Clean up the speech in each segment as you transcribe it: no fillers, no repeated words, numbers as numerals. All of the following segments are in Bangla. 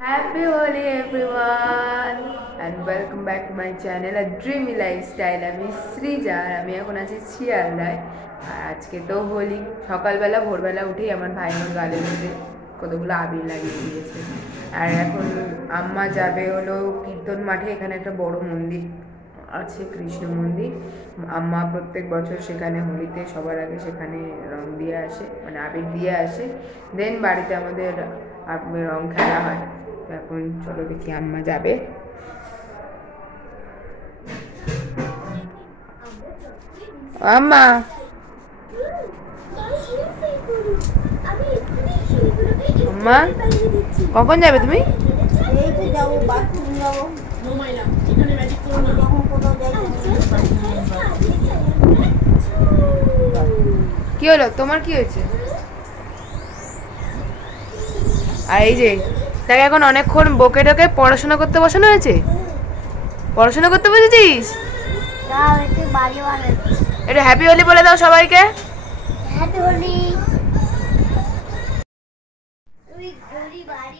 Happy Holi everyone and welcome back to my channel A Dreamy Lifestyle. আমি শ্রীজা আর আমি এখন আছি শিয়ালদায়। আর আজকে তো হোলি, সকালবেলা ভোরবেলা উঠেই আমার ভাই আমার গালের মধ্যে কতগুলো আবির লাগিয়ে দিয়েছে। আর এখন আম্মা যাবে হলো কীর্তন মাঠে, এখানে একটা বড় মন্দির আছে, কৃষ্ণ মন্দির। আম্মা প্রত্যেক বছর সেখানে হোলিতে সবার আগে সেখানে রং দিয়ে আসে, মানে আবির দিয়ে আসে, দেন বাড়িতে আমাদের রং খেলা হয়। এখন চলো দেখি আম্মা যাবে। আম্মা আম্মা কখন যাবে তুমি? কি হলো তোমার, কি হয়েছে? আর এই যে তাকে এখন অনেকক্ষণ বকে ঢোকে পড়াশোনা করতে বসানো হয়েছে। পড়াশোনা করতে বসেছিস? এটা হ্যাপি হোলি বলে দাও সবাইকে।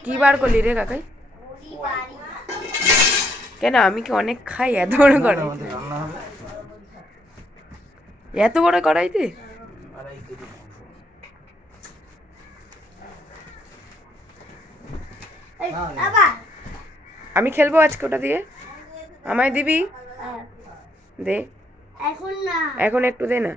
কি বার করলি রে কাকাই? কেন আমি কি অনেক খাই? এত বড় কড়াই, এত বড় কড়াইতে? আমি খেলবো আজকে ওটা দিয়ে, আমায় দিবি? দে এখন একটু দে না।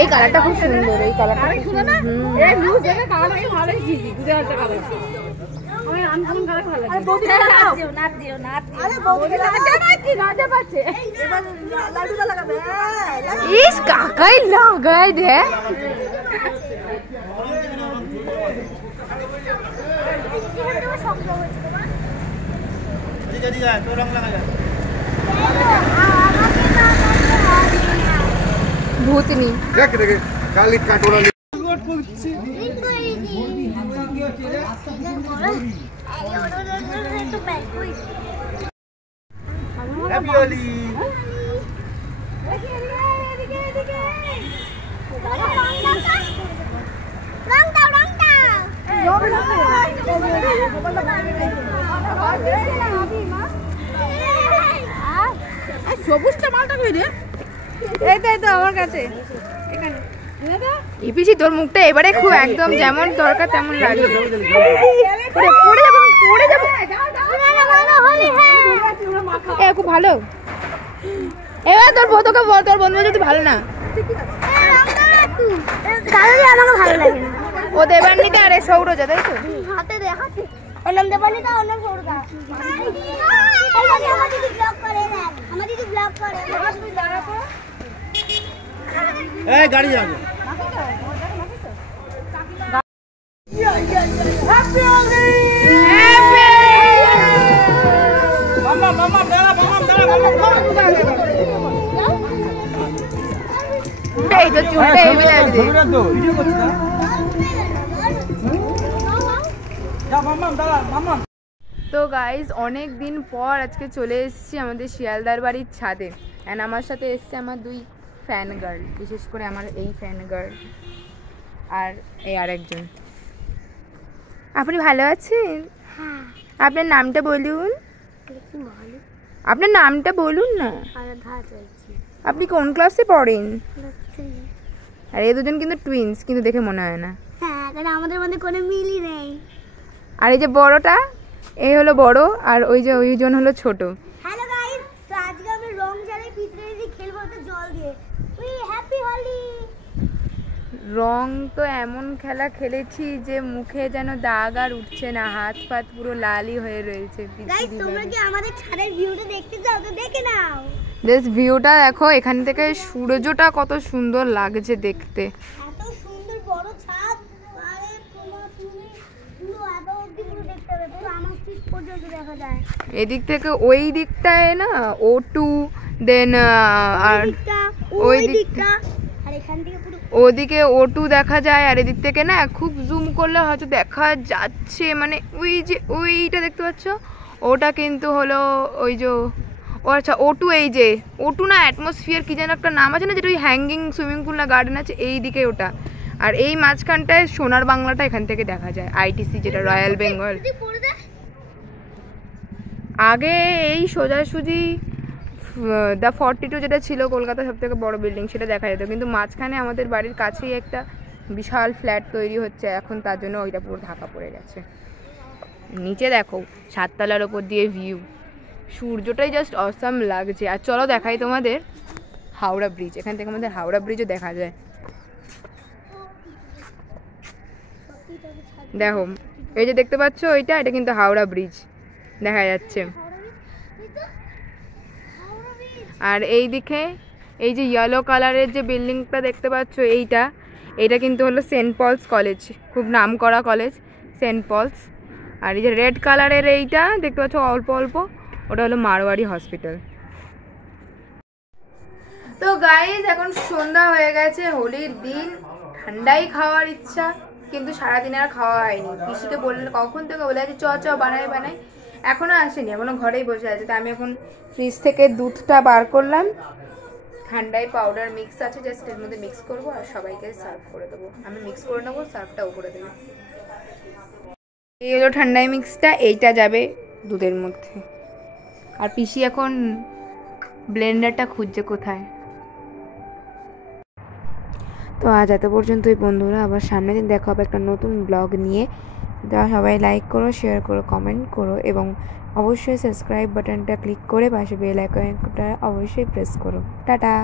এই কালারটা খুব সুন্দর, এই কালারটা খুব সুন্দর না? ইস কাকাই লাগাই দে। ভূতনি দেখ রে কালি কাটোরা করছি। হ্যাপি হোলি। সবুজটা মালটা কই রে? এই তো আমার কাছে এখানে। ইপিসি তোর মুখটা এবারে খুব একদম যেমন দরকার তেমন লাগছে। পড়ে যাবো। খুব ভালো। এবার তোর তোকে তোর বন্ধু যদি ভালো না, আমাকে ভালো লাগে না। ও দেবান্বিতা আরে সৌরজা, তাই তো? হাতে দে হাতে। ওর নাম দেবান্বিতা, ওর নাম সৌরজা। আমার দিদি ব্লগ করে না, আমার দিদি ব্লগ করে। এই গাড়ি যাবে। হ্যাপি হোলি। মাম্মা মাম্মা দাঁড়া, মাম্মা দাঁড়া, মাম্মা এই তো চুপে এই মিলে আছে তো ভিডিও করছিস না? যা মাম্মা দাঁড়া, মাম্মা। তো গাইজ অনেক দিন পর আজকে চলে এসেছি আমাদের শিয়ালদার বাড়ির ছাদে। অ্যান্ড আমার সাথে এসছে আমার দুই ফ্যান গার্ল, বিশেষ করে আমার এই ফ্যান গার্ল আর এই আরেকজন। আপনি ভালো আছেন? আপনার নামটা বলুন। আপনার নামটা বলুন না। আপনি কোন ক্লাসে পড়েন? আর এই দুজন কিন্তু টুইন্স, কিন্তু দেখে মনে হয় না। হ্যাঁ, কারণ আমাদের মধ্যে কোনো মিলই নেই। আর এই যে বড়টা, এই হলো বড়, আর ওই যে ওইজন হলো ছোট। হ্যালো গাইস, তো আজকে আমি রং জ্বালিয়ে পিছনে দিয়ে খেলবো তো জল দিয়ে। We happy Holi. রং তো এমন খেলা খেলেছি যে মুখে যেন দাগ আর উঠছে না, হাত পাত পুরো লালই হয়ে রয়েছে। গাইস তোমরা কি আমাদের ছাদের ভিউটা দেখতে চাও? তো দেখে নাও। দিস ভিউটা দেখো, এখান থেকে সূর্যটা কত সুন্দর লাগছে দেখতে। এত সুন্দর বড় ছাদ, আরে তোমার পুরো এত অবধি পুরো দেখতে হবে, পুরো আমার সিট পর্যন্ত দেখা যায়। এদিক থেকে ওই দিকটায় না O2, দেন আর ওই দিকটা, আর এখান থেকে পুরো ওদিকে O2 দেখা যায়, আর এদিক থেকে না খুব জুম করলে হয়তো দেখা যাচ্ছে, মানে ওই যে ওইটা দেখতে পাচ্ছ, ওটা কিন্তু হলো ওই যে, ও আচ্ছা O2, এই যে O2 না অ্যাটমসফিয়ার কি যেন একটা নাম আছে না, যেটা ওই হ্যাঙ্গিং সুইমিং পুল না গার্ডেন আছে এই দিকে ওটা। আর এই মাঝখানটায় সোনার বাংলাটা এখান থেকে দেখা যায়, আইটিসি যেটা রয়্যাল বেঙ্গল। আগে এই সোজাসুজি দ্য 42 যেটা ছিল কলকাতার সব থেকে বড় বিল্ডিং, সেটা দেখা যেত, কিন্তু মাঝখানে আমাদের বাড়ির কাছেই একটা বিশাল ফ্ল্যাট তৈরি হচ্ছে এখন, তার জন্য ওইটা পুরো ঢাকা পড়ে গেছে। নিচে দেখো 7 তলার ওপর দিয়ে ভিউ, সূর্যটাই জাস্ট অসাম লাগছে। আর চলো দেখাই তোমাদের হাওড়া ব্রিজ, এখান থেকে আমাদের হাওড়া ব্রিজও দেখা যায়। দেখো এই যে দেখতে পাচ্ছ ওইটা, এটা কিন্তু হাওড়া ব্রিজ দেখা যাচ্ছে। আর এই দিকে এই যে ইয়েলো কালারের যে বিল্ডিংটা দেখতে পাচ্ছ, এইটা কিন্তু হলো সেন্ট পলস কলেজ, খুব নামকরা কলেজ সেন্ট পলস। আর এই যে রেড কালারের এইটা দেখতে পাচ্ছ অল্প অল্প, ওটা হলো মারোয়ারি হসপিটাল। তো গাইজ এখন সন্ধ্যা হয়ে গেছে, হোলির দিন, ঠান্ডাই খাওয়ার ইচ্ছা, কিন্তু সারাদিন আর খাওয়া হয়নি। পিসিকে বললে কখন থেকে বলে আছে চ বানাই, এখনো আসেনি, এখনো ঘরেই বসে আছে। তো আমি এখন ফ্রিজ থেকে দুধটা বার করলাম, ঠান্ডায় পাউডার মিক্স আছে, জাস্ট এর মধ্যে মিক্স করবো আর সবাইকে সার্ভ করে দেবো। আমি মিক্স করে নেবো, সার্ভটাও করে দেবো। এই হলো ঠান্ডায় মিক্সটা, এইটা যাবে দুধের মধ্যে। আর পিসি এখন ব্লেন্ডারটা খুঁজছে কোথায়। তো আজ এত পর্যন্তই বন্ধুরা, আবার সামনের দিন দেখা হবে একটা নতুন ব্লগ নিয়ে। সবাই লাইক করো, শেয়ার করো, কমেন্ট করো, এবং অবশ্যই সাবস্ক্রাইব বাটনটা ক্লিক করে পাশে বেল আইকনটা অবশ্যই প্রেস করো। টাটা।